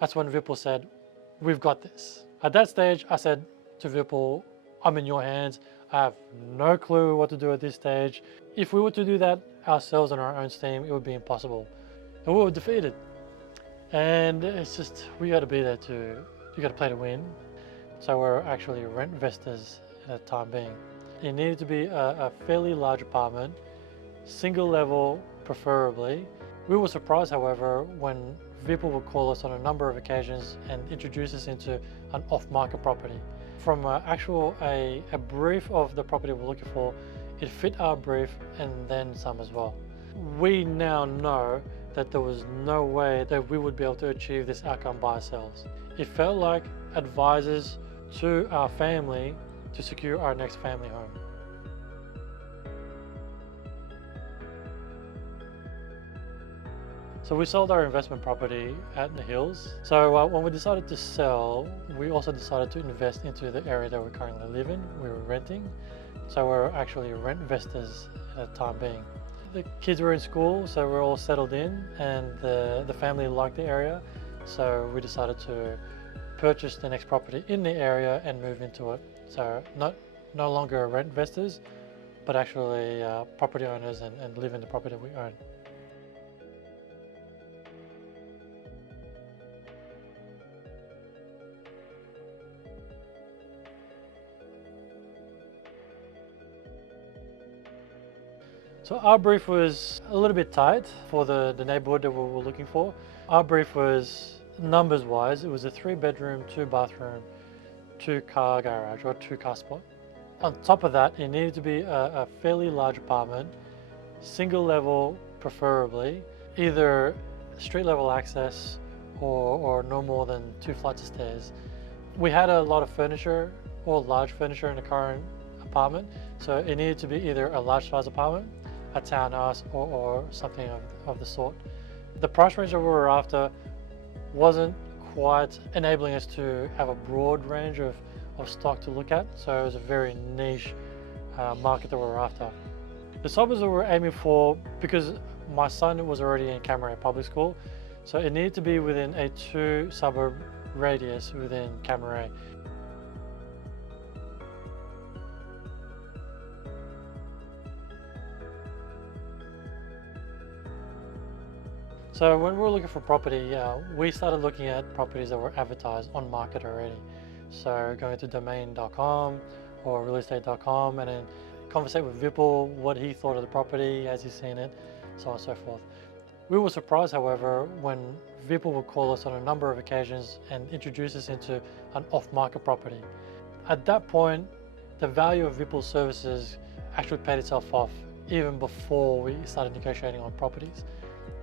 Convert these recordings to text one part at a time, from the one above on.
That's when Vipul said, "We've got this." At that stage, I said to Vipul, "I'm in your hands. I have no clue what to do at this stage. If we were to do that ourselves on our own steam, it would be impossible." And we were defeated. And it's just, we got to be there you got to play to win. So we're actually rent investors at the time being. It needed to be a fairly large apartment, single level preferably. We were surprised, however, when Vipul would call us on a number of occasions and introduce us into an off-market property. From a brief of the property we're looking for, it fit our brief and then some as well. We now know that there was no way that we would be able to achieve this outcome by ourselves. It felt like advisors to our family to secure our next family home. So we sold our investment property out in the hills. So when we decided to sell, we also decided to invest into the area that we currently live in. We were renting. So we're actually rent investors at the time being. The kids were in school, so we're all settled in, and the family liked the area. So we decided to purchase the next property in the area and move into it. So no longer rent investors, but actually property owners and live in the property we own. So our brief was a little bit tight for the neighborhood that we were looking for. Our brief was, numbers wise, it was a 3-bedroom, 2-bathroom, 2-car garage or 2-car spot. On top of that, it needed to be a fairly large apartment, single level preferably, either street level access or no more than 2 flights of stairs. We had a lot of furniture or large furniture in the current apartment, so it needed to be either a large size apartment, a townhouse, or something of the sort. The price range that we were after wasn't quite enabling us to have a broad range of stock to look at, so it was a very niche market that we were after. The suburbs that we were aiming for, because my son was already in Camaray Public School, so it needed to be within a 2-suburb radius within Camaray. So when we were looking for property, we started looking at properties that were advertised on market already. So going to domain.com or realestate.com and then conversate with Vipul what he thought of the property, has he seen it, so on and so forth. We were surprised, however, when Vipul would call us on a number of occasions and introduce us into an off-market property. At that point, the value of Vipul's services actually paid itself off even before we started negotiating on properties.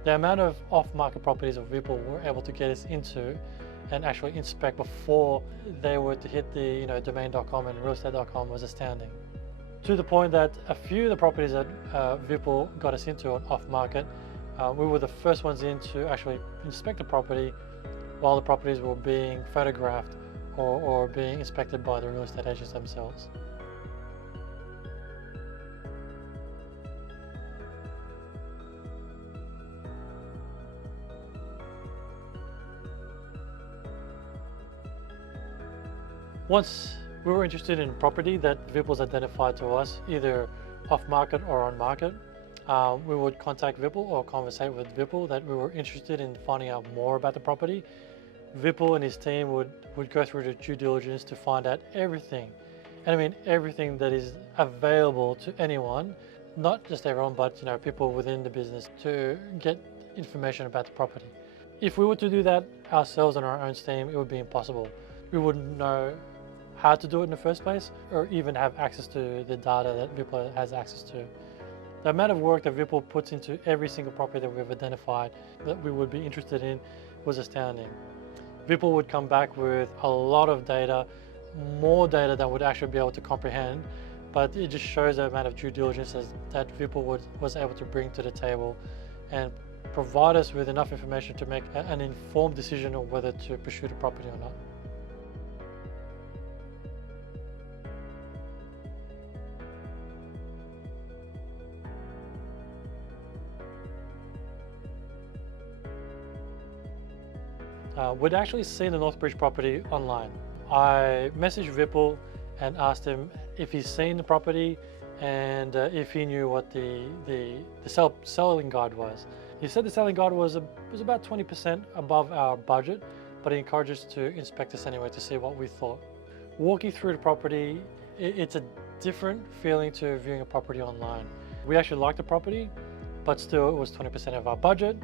The amount of off-market properties that Vipul were able to get us into and actually inspect before they were to hit the domain.com and realestate.com was astounding. To the point that a few of the properties that Vipul got us into on off-market, we were the first ones in to actually inspect the property while the properties were being photographed or being inspected by the real estate agents themselves. Once we were interested in property that Vipul's identified to us, either off-market or on-market, we would contact Vipul or conversate with Vipul that we were interested in finding out more about the property. Vipul and his team would go through the due diligence to find out everything, and I mean everything that is available to anyone, not just everyone, but people within the business, to get information about the property. If we were to do that ourselves on our own steam, it would be impossible. We wouldn't know how to do it in the first place, or even have access to the data that Vipul has access to. The amount of work that Vipul puts into every single property that we've identified that we would be interested in was astounding. Vipul would come back with a lot of data, more data than we'd actually be able to comprehend, but it just shows the amount of due diligence that Vipul was able to bring to the table and provide us with enough information to make an informed decision on whether to pursue the property or not. We'd actually seen the Northbridge property online. I messaged Vipul and asked him if he's seen the property and if he knew what the selling guide was. He said the selling guide was about 20% above our budget, but he encouraged us to inspect us anyway to see what we thought. Walking through the property, it's a different feeling to viewing a property online. We actually liked the property, but still it was 20% of our budget.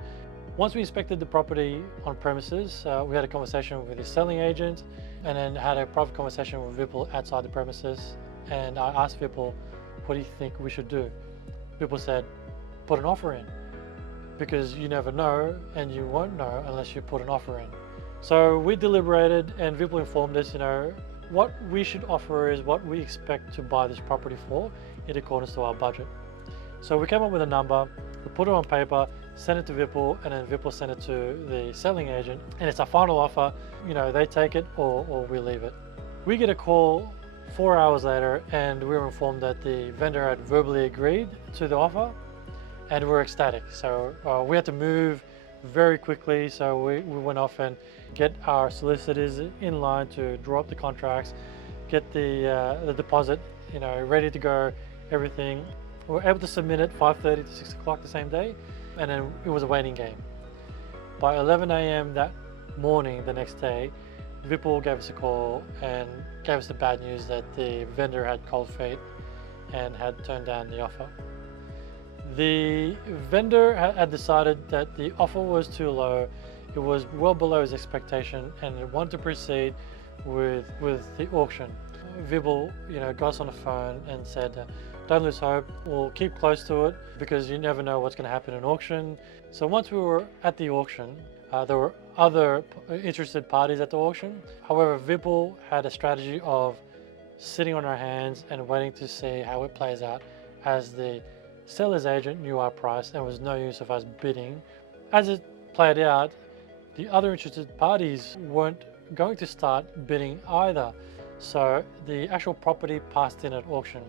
Once we inspected the property on premises, we had a conversation with the selling agent and then had a private conversation with Vipul outside the premises. And I asked Vipul, what do you think we should do? Vipul said, put an offer in, because you never know and you won't know unless you put an offer in. So we deliberated and Vipul informed us, what we should offer is what we expect to buy this property for in accordance to our budget. So we came up with a number, we put it on paper, sent it to Vipul, and then Vipul sent it to the selling agent, and it's our final offer. They take it or we leave it. We get a call 4 hours later and we were informed that the vendor had verbally agreed to the offer, and we're ecstatic. So we had to move very quickly, so we went off and get our solicitors in line to draw up the contracts, get the deposit ready to go, everything. We were able to submit it 5:30 to 6 o'clock the same day, and then it was a waiting game. By 11 a.m. that morning, the next day, Vipul gave us a call and gave us the bad news that the vendor had cold feet and had turned down the offer. The vendor had decided that the offer was too low, it was well below his expectation, and it wanted to proceed with the auction. Vipul, got us on the phone and said, don't lose hope, we'll keep close to it because you never know what's going to happen in auction. So once we were at the auction, there were other interested parties at the auction. However, Vipul had a strategy of sitting on our hands and waiting to see how it plays out, as the seller's agent knew our price and was no use of us bidding. As it played out, the other interested parties weren't going to start bidding either. So the actual property passed in at auction.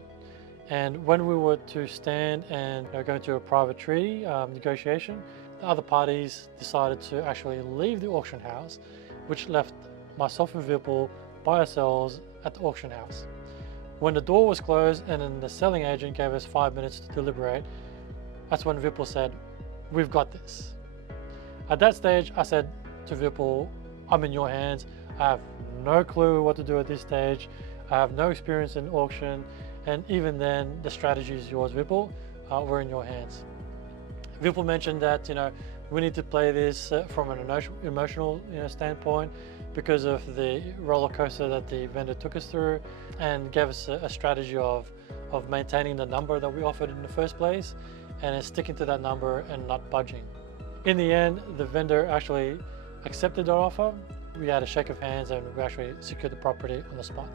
And when we were to stand and go into a private treaty negotiation, the other parties decided to actually leave the auction house, which left myself and Vipul by ourselves at the auction house. When the door was closed and then the selling agent gave us 5 minutes to deliberate, that's when Vipul said, we've got this. At that stage, I said to Vipul, I'm in your hands. I have no clue what to do at this stage. I have no experience in auction. And even then, the strategy is yours, Vipul. We're in your hands. Vipul mentioned that we need to play this from an emotional standpoint because of the roller coaster that the vendor took us through, and gave us a strategy of maintaining the number that we offered in the first place and then sticking to that number and not budging. In the end, the vendor actually accepted our offer. We had a shake of hands and we actually secured the property on the spot.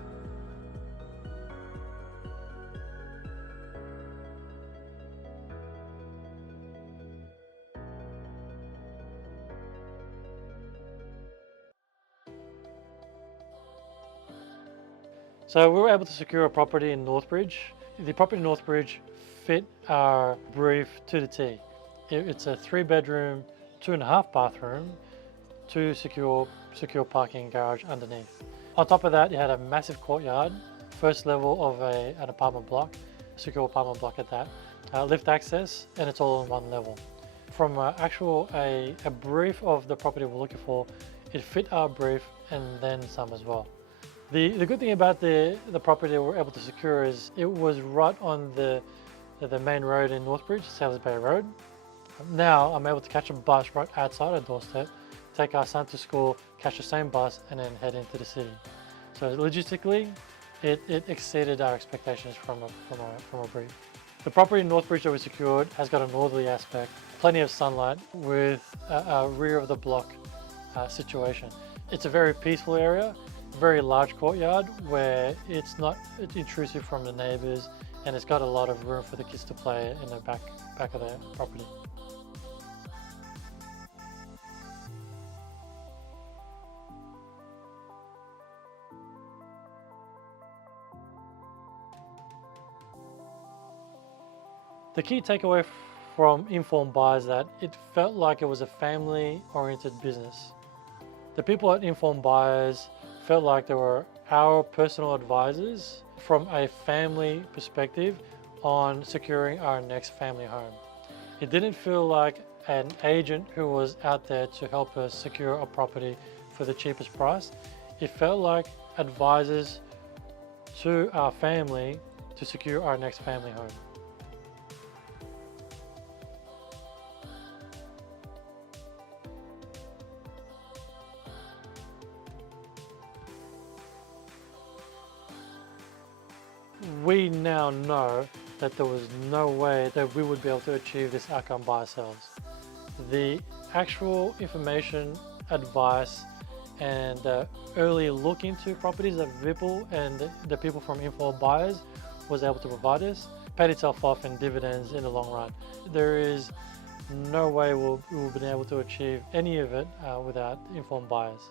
So we were able to secure a property in Northbridge. The property in Northbridge fit our brief to the T. It's a 3-bedroom, 2.5 bathroom, 2 secure parking garage underneath. On top of that, you had a massive courtyard, first level of an apartment block, secure apartment block at that, lift access, and it's all on one level. From a brief of the property we're looking for, it fit our brief and then some as well. The good thing about the property that we're able to secure is it was right on the main road in Northbridge, Sailors Bay Road. Now I'm able to catch a bus right outside our doorstep, take our son to school, catch the same bus, and then head into the city. So logistically, it exceeded our expectations from a brief. The property in Northbridge that we secured has got a northerly aspect, plenty of sunlight with a rear of the block situation. It's a very peaceful area, very large courtyard where it's not intrusive from the neighbors, and it's got a lot of room for the kids to play in the back of the property. The key takeaway from Informed Buy is that it felt like it was a family-oriented business. The people at Informed Buyers felt like they were our personal advisors from a family perspective on securing our next family home. It didn't feel like an agent who was out there to help us secure a property for the cheapest price. It felt like advisors to our family to secure our next family home. We now know that there was no way that we would be able to achieve this outcome by ourselves. The actual information, advice, and early look into properties that Vipul and the people from Informed Buyers was able to provide us paid itself off in dividends in the long run. There is no way we'll be able to achieve any of it without Informed Buyers.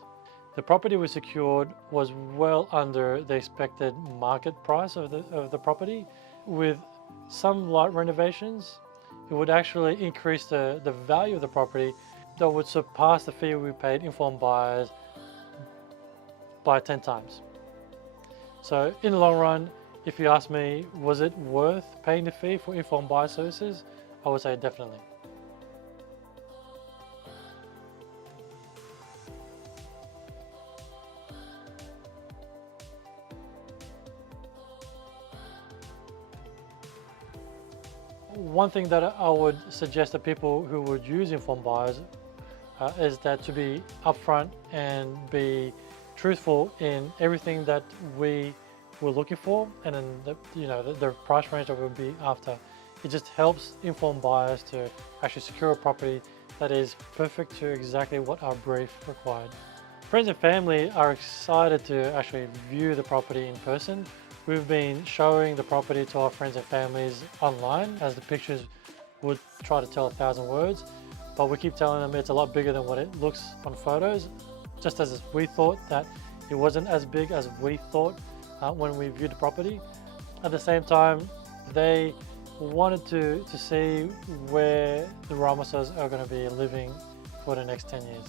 The property we secured was well under the expected market price of the property. With some light renovations, it would actually increase the value of the property that would surpass the fee we paid Informed Buyers by 10 times. So in the long run, if you ask me, was it worth paying the fee for Informed Buyer services? I would say definitely. One thing that I would suggest to people who would use Informed Buyers is that to be upfront and be truthful in everything that we were looking for, and then the price range that we'll be after. It just helps Informed Buyers to actually secure a property that is perfect to exactly what our brief required. Friends and family are excited to actually view the property in person. We've been showing the property to our friends and families online, as the pictures would try to tell 1,000 words, but we keep telling them it's a lot bigger than what it looks on photos, just as we thought that it wasn't as big as we thought when we viewed the property. At the same time, they wanted to see where the Ramoses are going to be living for the next 10 years.